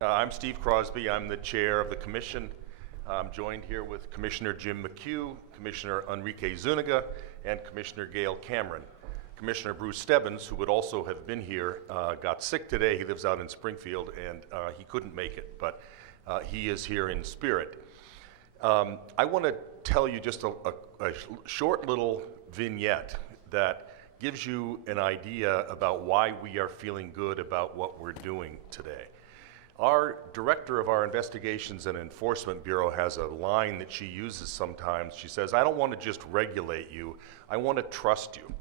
I'm Steve Crosby. I'm the chair of the commission. I'm joined here with Commissioner Jim McHugh, Commissioner Enrique Zuniga, and Commissioner Gail Cameron. Commissioner Bruce Stebbins, who would also have been here, got sick today. He lives out in Springfield, and he couldn't make it, but he is here in spirit. I want to tell you just a short little vignette that gives you an idea about why we are feeling good about what we're doing today. Our director of our Investigations and Enforcement Bureau has a line that she uses sometimes. She says, "I don't want to just regulate you, I want to trust you."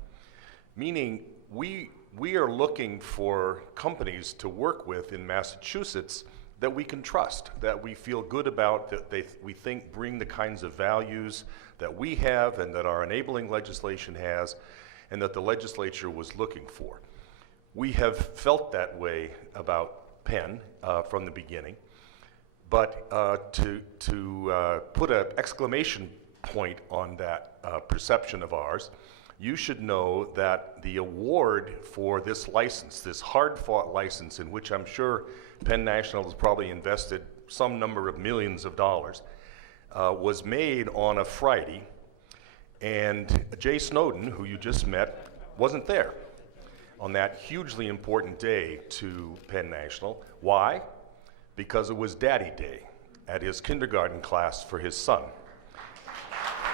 Meaning, we are looking for companies to work with in Massachusetts that we can trust, that we feel good about, that we think bring the kinds of values that we have and that our enabling legislation has, and that the legislature was looking for. We have felt that way about Penn from the beginning, but to put an exclamation point on that perception of ours, you should know that the award for this license, this hard-fought license in which I'm sure Penn National has probably invested some number of millions of dollars, was made on a Friday, and Jay Snowden, who you just met, wasn't there on that hugely important day to Penn National. Why? Because it was Daddy Day at his kindergarten class for his son.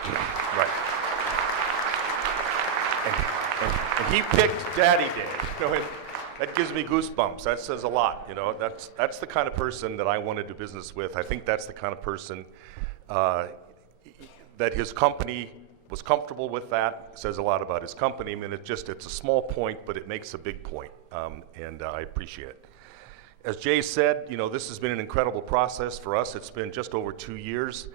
Right. And he picked Daddy Day. You know, that gives me goosebumps. That says a lot. You know, that's the kind of person that I want to do business with. I think that's the kind of person that his company was comfortable with. That says a lot about his company. I mean, it's a small point, but it makes a big point, and I appreciate it. As Jay said, you know, this has been an incredible process for us. It's been just over 2 years.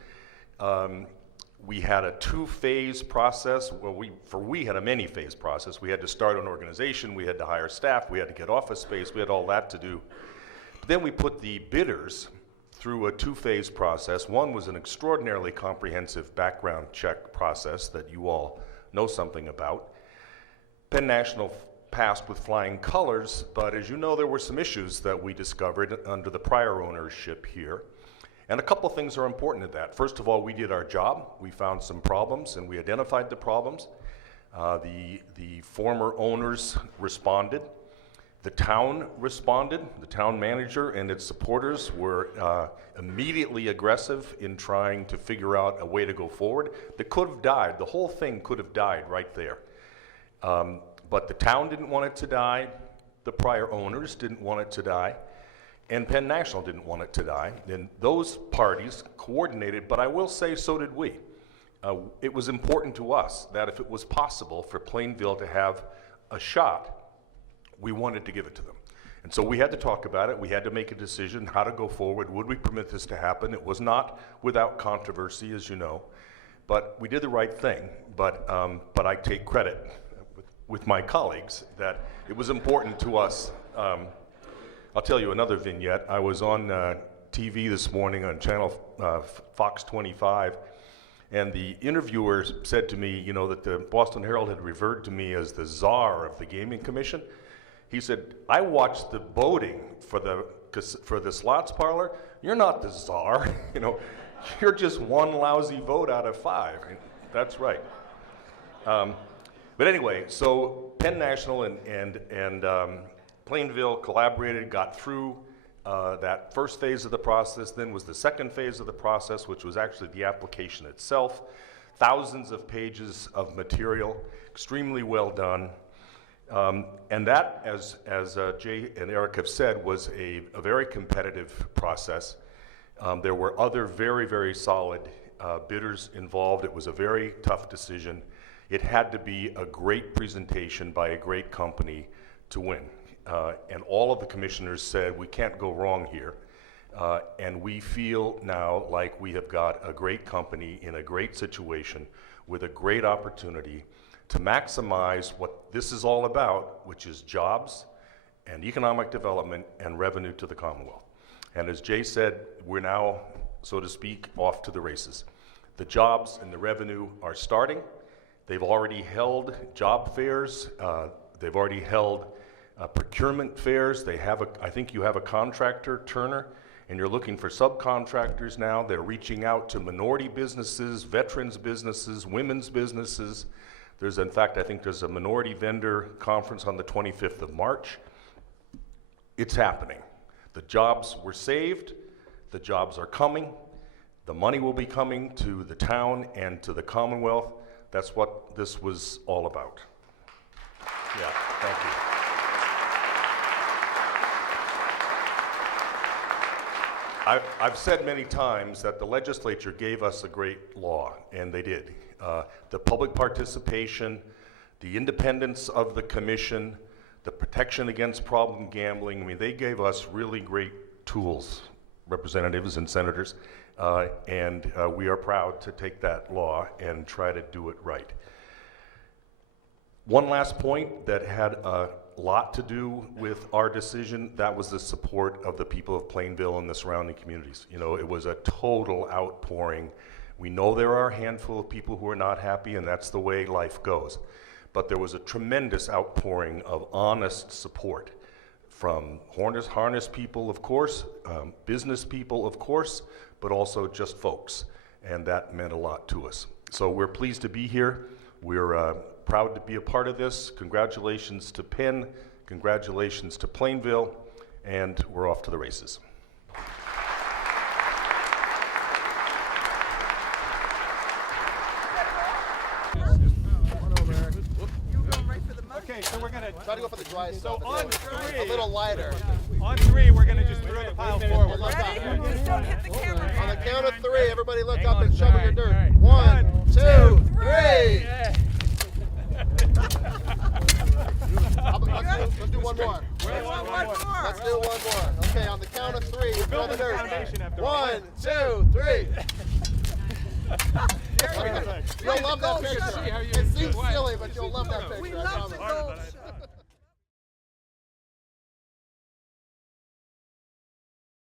We had a two-phase process. Well, we had a many-phase process. We had to start an organization, we had to hire staff, we had to get office space, we had all that to do. But then we put the bidders through a two-phase process. One was an extraordinarily comprehensive background check process that you all know something about. Penn National passed with flying colors, but as you know, there were some issues that we discovered under the prior ownership here. And a couple things are important in that. First of all, we did our job. We found some problems and we identified the problems. The former owners responded. The town responded. The town manager and its supporters were immediately aggressive in trying to figure out a way to go forward. That could have died. The whole thing could have died right there. But the town didn't want it to die. The prior owners didn't want it to die. And Penn National didn't want it to die. And those parties coordinated, but I will say so did we. It was important to us that if it was possible for Plainville to have a shot, we wanted to give it to them. And so we had to talk about it. We had to make a decision how to go forward. Would we permit this to happen? It was not without controversy, as you know, but we did the right thing. But I take credit with my colleagues that it was important to us. I'll tell you another vignette. I was on TV this morning on channel Fox 25, and the interviewer said to me, you know, that the Boston Herald had referred to me as the czar of the Gaming Commission. He said, "I watched the voting for the slots parlor. You're not the czar. You know, you're just one lousy vote out of 5. And that's right." But anyway, so Penn National and Plainville collaborated, got through that first phase of the process. Then was the second phase of the process, which was actually the application itself. Thousands of pages of material, extremely well done. And that, as Jay and Eric have said, was a very competitive process. There were other very, very solid bidders involved. It was a very tough decision. It had to be a great presentation by a great company to win. And all of the commissioners said, we can't go wrong here. And we feel now like we have got a great company in a great situation with a great opportunity to maximize what this is all about, which is jobs and economic development and revenue to the Commonwealth. And as Jay said, we're now, so to speak, off to the races. The jobs and the revenue are starting. They've already held job fairs. They've already held procurement fairs. They have I think you have a contractor, Turner, and you're looking for subcontractors now. They're reaching out to minority businesses, veterans businesses, women's businesses. In fact, I think there's a minority vendor conference on the 25th of March. It's happening. The jobs were saved, the jobs are coming, the money will be coming to the town and to the Commonwealth. That's what this was all about. Yeah, thank you. I've said many times that the legislature gave us a great law, and they did. The public participation, the independence of the commission, the protection against problem gambling. I mean, they gave us really great tools, representatives and senators, and we are proud to take that law and try to do it right. One last point that had a lot to do with our decision, that was the support of the people of Plainville and the surrounding communities. You know, it was a total outpouring. We know there are a handful of people who are not happy, and that's the way life goes. But there was a tremendous outpouring of honest support from harness people, of course, business people, of course, but also just folks. And that meant a lot to us. So we're pleased to be here. We're proud to be a part of this. Congratulations to Penn, congratulations to Plainville, and we're off to the races. Okay, so we're gonna try to go for the dry stuff. So on three, a little lighter. On three, we're gonna just throw the pile forward. Look up. Just don't hit the camera. On the count of three, everybody look Hang up on, and shovel your dirt. right. 1, 2, 3. Yeah. Let's do one more. One more. Let's do one more. Okay, on the count of three, throw the building the dirt. foundation after 1, 2, 3. You'll love that picture. It seems silly, but you'll love that picture. We I love the promise. gold.